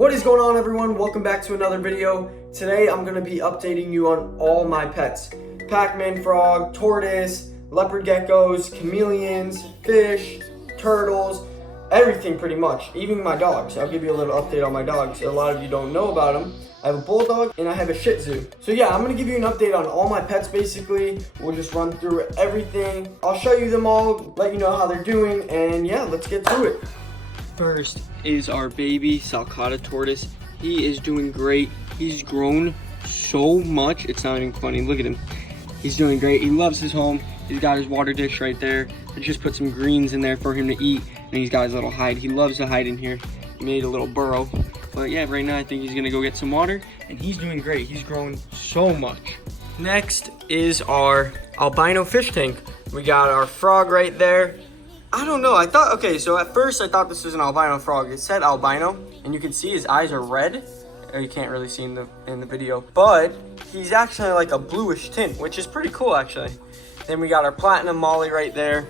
What is going on, everyone? Welcome back to another video. Today I'm going to be updating you on all my pets. Pac-man frog, tortoise, leopard geckos, chameleons, fish, turtles, everything pretty much, even my dogs. I'll give you a little update on my dogs. A lot of you don't know about them. I have a bulldog and I have a shih tzu. So yeah, I'm going to give you an update on all my pets basically. We'll just run through everything. I'll show you them all, let you know how they're doing, and yeah, let's get to it. First is our baby Sulcata tortoise. He is doing great. He's grown so much, it's not even funny. Look at him. He's doing great. He loves his home. He's got his water dish right there. I just put some greens in there for him to eat, and he's got his little hide. He loves to hide in here. He made a little burrow. But yeah, right now I think he's gonna go get some water, and he's doing great. He's grown so much. Next is our albino fish tank. We got our frog right there. I don't know, so at first I thought this was an albino frog. It said albino, and you can see his eyes are red. You can't really see in the video, but he's actually like a bluish tint, which is pretty cool actually. Then we got our platinum molly right there,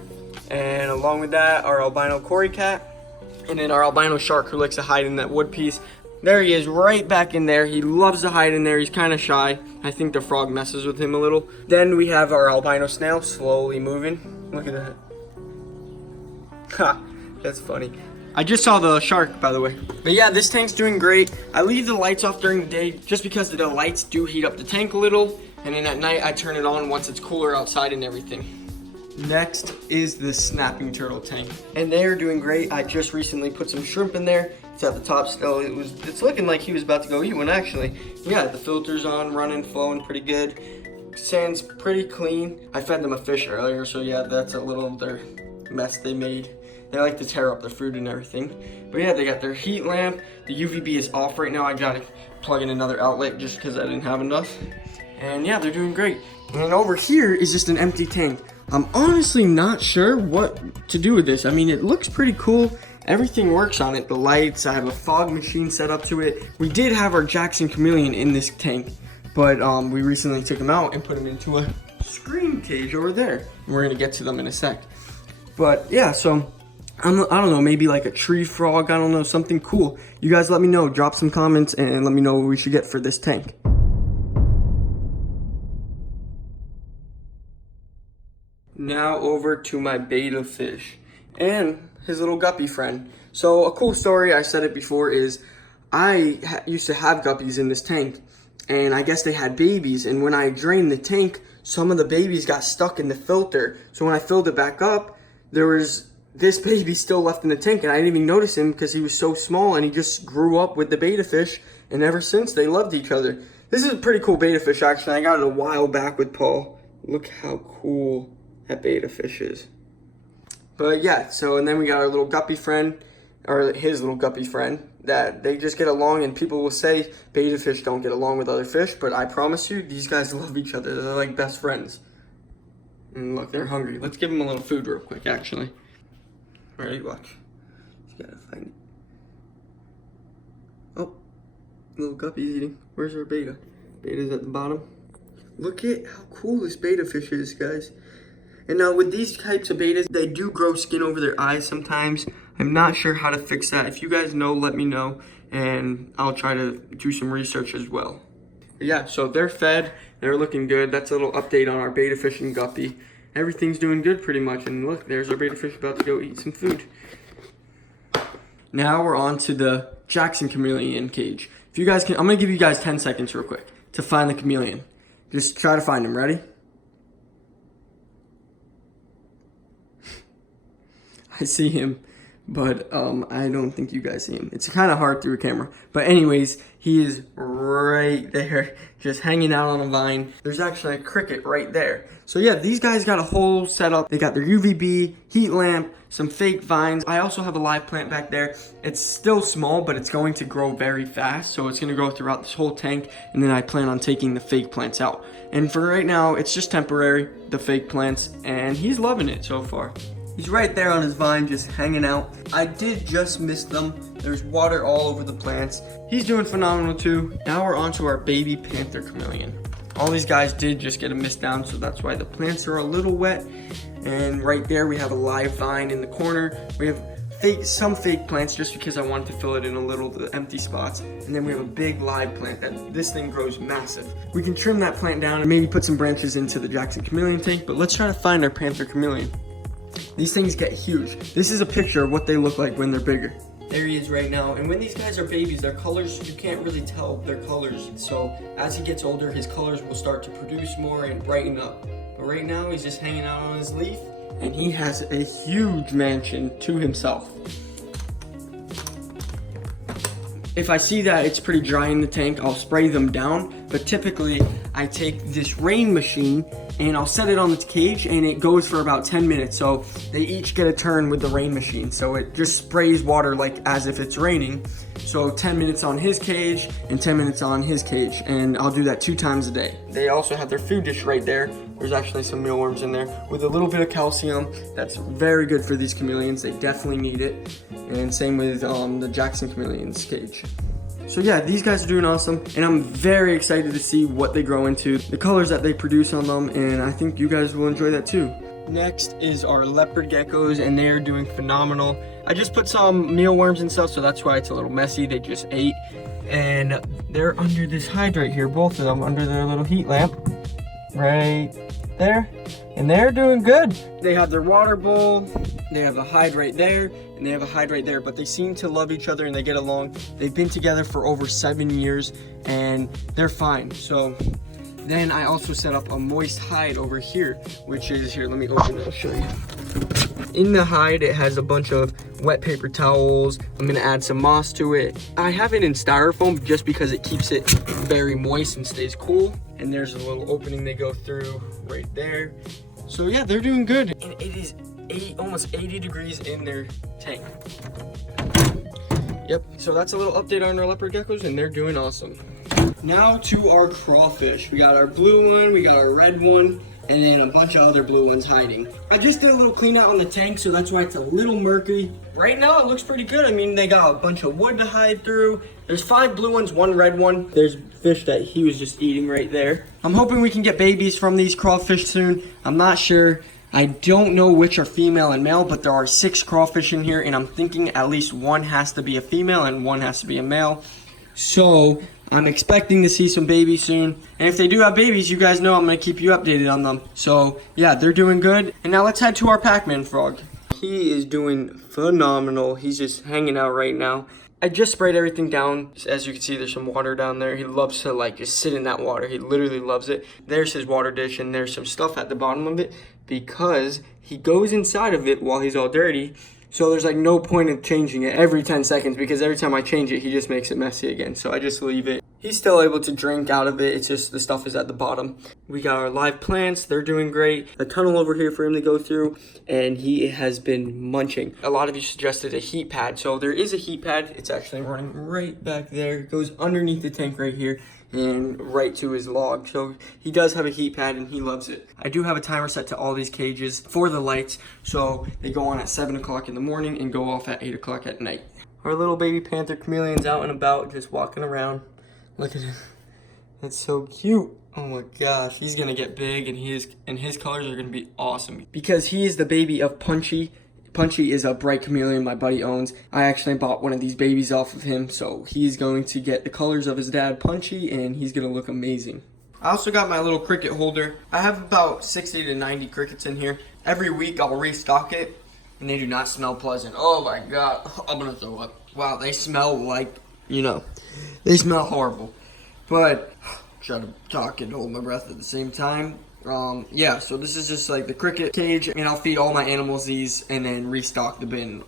and along with that, our albino cory cat, and then our albino shark who likes to hide in that wood piece. There he is, right back in there. He loves to hide in there. He's kind of shy. I think the frog messes with him a little. Then we have our albino snail slowly moving. Look at that. Ha, that's funny. I just saw the shark, by the way. But yeah, this tank's doing great. I leave the lights off during the day just because the lights do heat up the tank a little. And then at night, I turn it on once it's cooler outside and everything. Next is the snapping turtle tank. And they're doing great. I just recently put some shrimp in there. It's at the top still. It's looking like he was about to go eat one actually. Yeah, the filter's on, running, flowing pretty good. Sand's pretty clean. I fed them a fish earlier, so yeah, that's a little of their mess they made. They like to tear up the fruit and everything. But yeah, they got their heat lamp. The UVB is off right now. I gotta plug in another outlet just because I didn't have enough. And yeah, they're doing great. And over here is just an empty tank. I'm honestly not sure what to do with this. I mean, it looks pretty cool. Everything works on it. The lights, I have a fog machine set up to it. We did have our Jackson chameleon in this tank, but we recently took him out and put him into a screen cage over there. We're gonna get to them in a sec. But yeah, so I don't know, maybe like a tree frog, I don't know, something cool. You guys let me know, drop some comments and let me know what we should get for this tank. Now over to my betta fish and his little guppy friend. So a cool story, I said it before, is I used to have guppies in this tank, and I guess they had babies, and when I drained the tank, some of the babies got stuck in the filter. So when I filled it back up, there was this baby still left in the tank, and I didn't even notice him because he was so small, and he just grew up with the betta fish, and ever since they loved each other. This is a pretty cool betta fish actually. I got it a while back with Paul. Look how cool that betta fish is. But yeah, so and then we got our little guppy friend, or his little guppy friend, that they just get along, and people will say betta fish don't get along with other fish, but I promise you, these guys love each other. They're like best friends. And look, they're hungry. Let's give them a little food real quick, actually. Alright, watch. Just gotta find it. Oh, little guppy's eating. Where's our betta? Betta's at the bottom. Look at how cool this betta fish is, guys. And now with these types of bettas, they do grow skin over their eyes sometimes. I'm not sure how to fix that. If you guys know, let me know, and I'll try to do some research as well. But yeah, so they're fed. They're looking good. That's a little update on our betta fish and guppy. Everything's doing good pretty much, and look, there's our betta fish about to go eat some food. Now we're on to the Jackson chameleon cage. If you guys can, I'm gonna give you guys 10 seconds real quick to find the chameleon. Just try to find him, ready? I see him, but I don't think you guys see him. It's kind of hard through a camera. But anyways, he is right there, just hanging out on a vine. There's actually a cricket right there. So yeah, these guys got a whole setup. They got their UVB, heat lamp, some fake vines. I also have a live plant back there. It's still small, but it's going to grow very fast. So it's gonna grow throughout this whole tank. And then I plan on taking the fake plants out. And for right now, it's just temporary, the fake plants. And he's loving it so far. He's right there on his vine, just hanging out. I did just miss them. There's water all over the plants. He's doing phenomenal too. Now we're on to our baby panther chameleon. All these guys did just get a mist down, so that's why the plants are a little wet. And right there we have a live vine in the corner. We have some fake plants just because I wanted to fill it in a little, the empty spots. And then we have a big live plant that this thing grows massive. We can trim that plant down and maybe put some branches into the Jackson chameleon tank, but let's try to find our panther chameleon. These things get huge. This is a picture of what they look like when they're bigger. There he is right now, and when these guys are babies, their colors, you can't really tell their colors. So as he gets older, his colors will start to produce more and brighten up. But right now, he's just hanging out on his leaf, and he has a huge mansion to himself. If I see that it's pretty dry in the tank, I'll spray them down, but typically I take this rain machine and I'll set it on the cage and it goes for about 10 minutes. So they each get a turn with the rain machine. So it just sprays water like as if it's raining. So 10 minutes on his cage and 10 minutes on his cage. And I'll do that 2 times a day. They also have their food dish right there. There's actually some mealworms in there with a little bit of calcium. That's very good for these chameleons. They definitely need it. And same with the Jackson chameleon's cage. So yeah, these guys are doing awesome, and I'm very excited to see what they grow into, the colors that they produce on them, and I think you guys will enjoy that too. Next is our leopard geckos, and they're doing phenomenal. I just put some mealworms and stuff, so that's why it's a little messy. They just ate, and they're under this hide right here, both of them, under their little heat lamp, right there, and they're doing good. They have their water bowl, they have a hide right there, and they have a hide right there, but they seem to love each other and they get along. They've been together for over 7 years, and they're fine. So then I also set up a moist hide over here, which is, here, let me open it, I'll show you. In the hide, it has a bunch of wet paper towels. I'm gonna add some moss to it. I have it in styrofoam just because it keeps it very moist and stays cool. And there's a little opening they go through right there. So yeah, they're doing good. And it is almost 80 degrees in their tank. Yep, so that's a little update on our leopard geckos, and they're doing awesome. Now to our crawfish. We got our blue one, we got our red one, and then a bunch of other blue ones hiding. I just did a little clean out on the tank, so that's why it's a little murky. Right now it looks pretty good. I mean, they got a bunch of wood to hide through. There's 5 blue ones, 1 red one. There's fish that he was just eating right there. I'm hoping we can get babies from these crawfish soon. I'm not sure. I don't know which are female and male, but there are 6 crawfish in here, and I'm thinking at least 1 has to be a female and 1 has to be a male. So I'm expecting to see some babies soon. And if they do have babies, you guys know I'm going to keep you updated on them. So yeah, they're doing good. And now let's head to our Pac-man frog. He is doing phenomenal. He's just hanging out right now. I just sprayed everything down. As you can see, there's some water down there. He loves to like just sit in that water. He literally loves it. There's his water dish, and there's some stuff at the bottom of it because he goes inside of it while he's all dirty. So there's like no point in changing it every 10 seconds because every time I change it, he just makes it messy again. So I just leave it. He's still able to drink out of it. It's just the stuff is at the bottom. We got our live plants. They're doing great. A tunnel over here for him to go through, and he has been munching. A lot of you suggested a heat pad. So there is a heat pad. It's actually running right back there. It goes underneath the tank right here and right to his log. So he does have a heat pad and he loves it. I do have a timer set to all these cages for the lights. So they go on at 7 o'clock in the morning and go off at 8 o'clock at night. Our little baby panther chameleon's out and about, just walking around. Look at him. That's so cute. Oh my gosh, he's gonna get big, and his colors are gonna be awesome. Because he is the baby of Punchy. Punchy is a bright chameleon my buddy owns. I actually bought one of these babies off of him, so he's going to get the colors of his dad, Punchy, and he's gonna look amazing. I also got my little cricket holder. I have about 60 to 90 crickets in here. Every week I'll restock it, and they do not smell pleasant. Oh my god, I'm gonna throw up. Wow, they smell like, you know, they smell horrible. But try to talk and hold my breath at the same time. Yeah, so this is just like the cricket cage, and I'll feed all my animals these and then restock the bin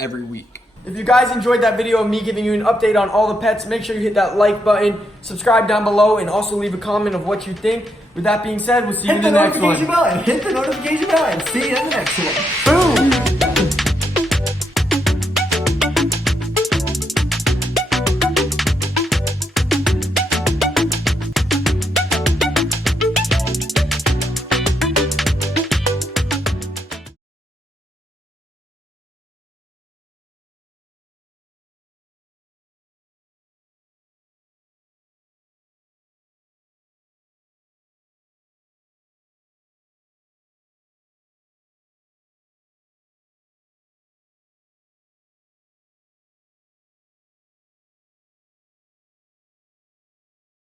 every week. If you guys enjoyed that video of me giving you an update on all the pets, make sure you hit that like button, subscribe down below, and also leave a comment of what you think. With that being said, we'll see you in the next one. Hit the notification bell and see you in the next one. Boom!